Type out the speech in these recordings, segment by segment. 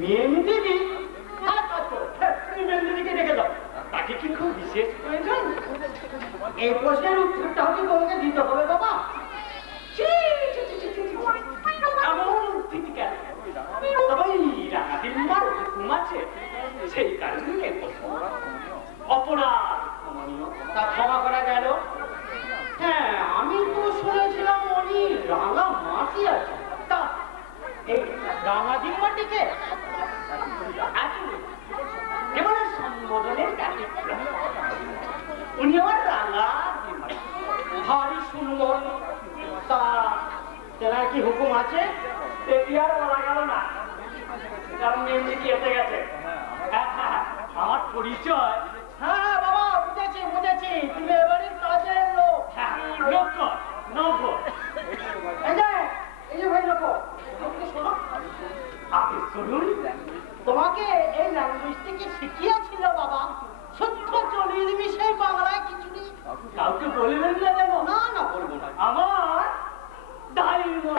মেন্দিদি? তুমি মেন্দিদিকে ডেকে দাও। তাকে কি খুব বিশেষ প্রয়োজন? এই প্রশ্নের উত্তরটা হচ্ছে তোমাকে দিতে হবে বাবা। সেই কারণে অপরাধ তা ক্ষমা করা গেল। হ্যাঁ, আমি তো শুনেছিলাম উনি রাঙা মাটি আছে। তা এই রাঙা ডিম্বাটিকে এবারে সম্বোধনের ব্যতিক্রম। উনি আমার রাঙা ডিম্বাটি ভারী সুন্দর। তা তেনার কি হুকুম আছে? এটি আর বলা গেল না, কারণ এমনি কি এসে গেছে। আমার পরিচয়? হ্যাঁ বাবা, বুঝেছি বুঝেছি, তুমি এবারে কাজের লোক। নৌকর নৌকর। এই যে ভাই নৌকর, শোনো, আপনি শুনুন। তোমাকে এই ল্যাঙ্গুয়েজটিকে শিখিয়েছিল বাবা। সত্য চলিয়ে দিবি সেই বাংলায় কিছুটি। কাউকে বলবেন না কেন? না না, বলবো না। আমার দাইমা।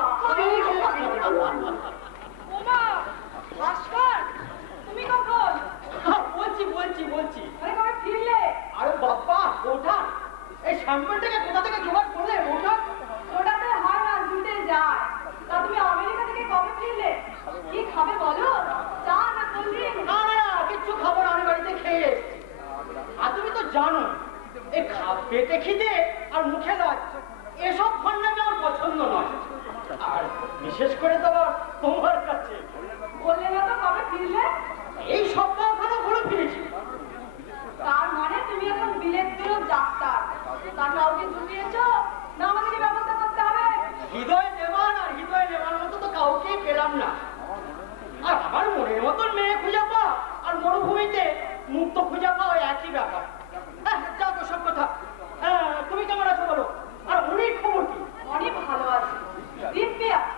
ওমা ভাস্কর, তুমি কখন? বলছি বলছি বলছি। আরে কবে ফিরলে? আরে বাবা, ওঠা এই শ্যাম্পেলটাকে কোথা থেকে জোগাড় করলে? ওঠা ওটাতে হয় না, দুটে যায়। তা তুমি আমেরিকা থেকে কবে ফিরলে? কি খাবে বলো? চা না কোল্ড ড্রিঙ্ক? না না না, কিচ্ছু খাবো না, আমি বাড়িতে খেয়ে এসেছি। আর তুমি তো জানো এই পেটে খিদে আর মুখে লাজ এসব ফান্ডামে আমার পছন্দ নয়। আর বিশেষ করে তো তোমার কাছে বললে না তো কবে ফিরলে? এই সপ্তাহখানে ঘুরে ফিরেছি। তার মানে তুমি এখন বিলেত বেরো ডাক্তার। তা কাউকে জুটিয়েছ না আমাদেরকে ব্যবস্থা করতে হবে? হৃদয় নেওয়ার আর হৃদয় নেওয়ার মতো তো কাউকেই পেলাম না। আর আমার মনের মতন মেয়ে খুঁজে পাওয়া আর মরুভূমিতে মুক্ত খুঁজে পাওয়া একই ব্যাপার। যা তো সব কথা। তুমি কেমন আছো বলো? আর উনির খবর কি? অনেক ভালো আছে, দিব্যি আছে।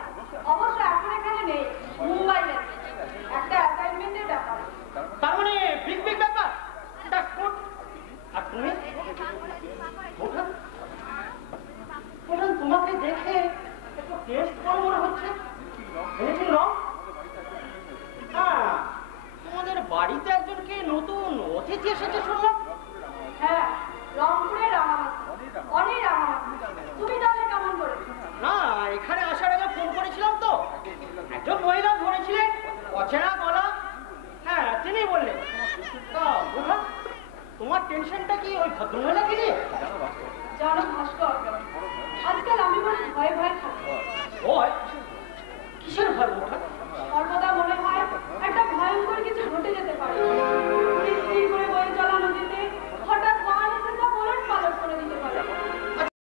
অবশ্য এখন এখানে নেই, মুম্বাই গেছে একটা অ্যাসাইনমেন্টের ব্যাপার। তার মানে বিগ বিগ ব্যাপার। আর তুমি? তোমাকে দেখে একটু টেস্ট করা মনে হচ্ছে। হ্যাঁ, তোমাদের বাড়িতে একজনকে নতুন অতিথি এসেছে শুনলাম। হ্যাঁ, রংপুরের রাঙামাটি, অনেক রাঙামাটি। তুমি তাহলে কেমন করে? না, এখানে আসার আগে ফোন করেছিলাম তো, একজন মহিলা ধরেছিলেন, অচেনা গলা। হ্যাঁ, তিনি বললেন। তা বোঝা, তোমার টেনশনটা কি ওই ভদ্রমহিলাকে নিয়ে? জানো ভাস্কর, আজকাল আমি বলে ভয়ে ভয়ে